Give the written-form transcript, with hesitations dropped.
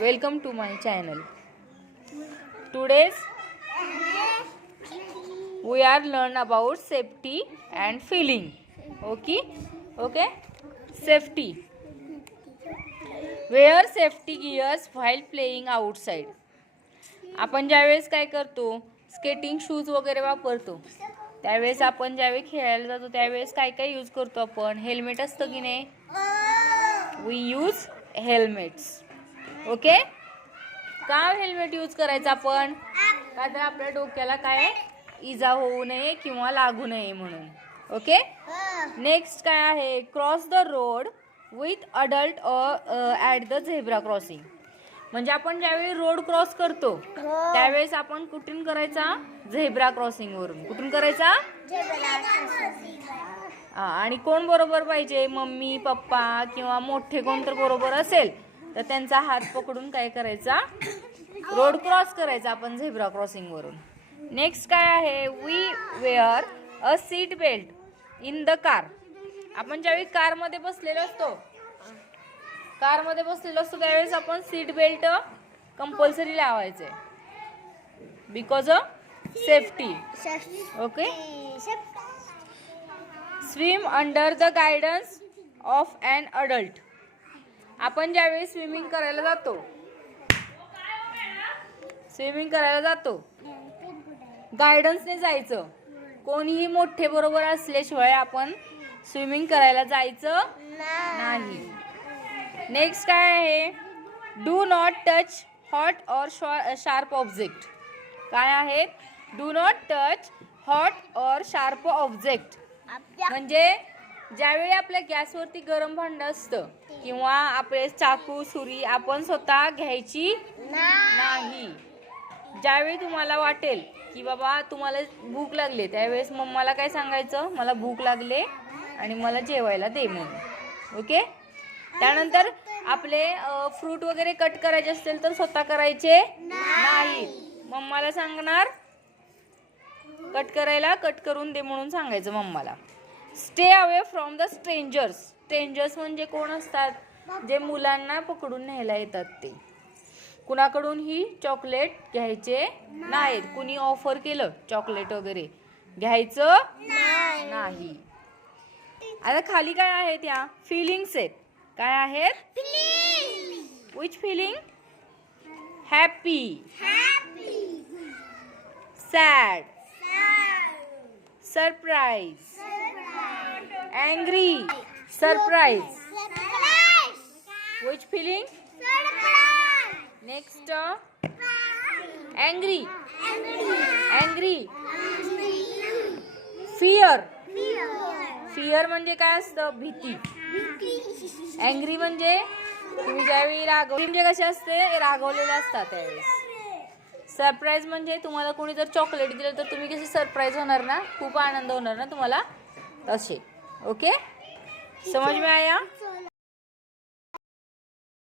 Welcome to my channel. Today's we are learn about safety and feeling. Okay. Safety. Wear safety gears while playing outside. आपण ज्यावेळेस काय करतो, skating shoes वगैरे वापरतो, त्यावेळेस आपण ज्यावेळी खेळायला जातो त्यावेळेस काय काय यूज करतो आपण? हेल्मेट असतं की नाही? We use helmets. ओके. का हेल्मेट यूज करायचं आपण? का तर आपल्या डोक्याला काय इजा होऊ नये किंवा लागू नये म्हणून. ओके. नेक्स्ट काय आहे? Cross the road with adult at the zebra crossing. म्हणजे आपण ज्यावेळी रोड क्रॉस करतो त्यावेळेस आपण कुठून करायचा? झेब्रा क्रॉसिंग वरून. कुठून करायचा? आणि कोण बरोबर पाहिजे? मम्मी पप्पा किंवा मोठे कोण तर बरोबर असेल तर त्यांचा हात पकडून काय करायचा? रोड क्रॉस करायचा आपण झेब्रा क्रॉसिंग वरून. नेक्स्ट काय आहे? We wear a seat belt in the car. आपण ज्यावेळी कारमध्ये बसलेलो असतो त्यावेळेस आपण सीट बेल्ट कंपल्सरी लावायचे because of safety. Okay. Swim under the guidance of an adult. आपण ज्यावेळी स्विमिंग करायला जातो गायडन्सने जायचं. कोणीही मोठे बरोबर असल्याशिवाय आपण स्विमिंग करायला जायचं नाही. नेक्स्ट काय आहे? डू नॉट टच हॉट और शार्प ऑब्जेक्ट. काय आहे? डू नॉट टच हॉट और शार्प ऑब्जेक्ट. म्हणजे ज्यावेळी आपल्या गॅसवरती गरम भांडं असतं किंवा आपले चाकू सुरी आपण स्वतः घ्यायची नाही. ज्यावेळी तुम्हाला वाटेल की बाबा तुम्हाला भूक लागली त्यावेळेस मम्माला काय सांगायचं? मला भूक लागले आणि मला जेवायला दे म्हणून. ओके. त्यानंतर आपले फ्रूट वगैरे कट करायचे असतील तर स्वतः करायचे नाही. मम्माला सांगणार कट करायला, कट करून दे म्हणून सांगायचं मम्माला. Stay away from the strangers. Strangers म्हणजे कोण असतात? जे मुलांना पकडून न्यायला येतात ते. कुणाकडून ही चॉकलेट घ्यायचे नाहीत. कुणी ऑफर केलं चॉकलेट वगैरे घ्यायचं नाही. आता खाली काय आहेत? या फिलिंग्स आहेत. काय आहेत? Which feeling? Happy, sad, surprise, angry, surprise. Which feeling? Next angry, fear. Fear म्हणजे काय असतं? भीती. अँग्री म्हणजे तुम्ही ज्यावेळी रागवली म्हणजे कसे असते? रागवलेले असतात त्यावेळेस. सरप्राईज म्हणजे तुम्हाला कोणी जर चॉकलेट दिलं तर तुम्ही कसे सरप्राईज होणार ना, खूप आनंद होणार ना तुम्हाला, तसे. ओके. समझ में आया?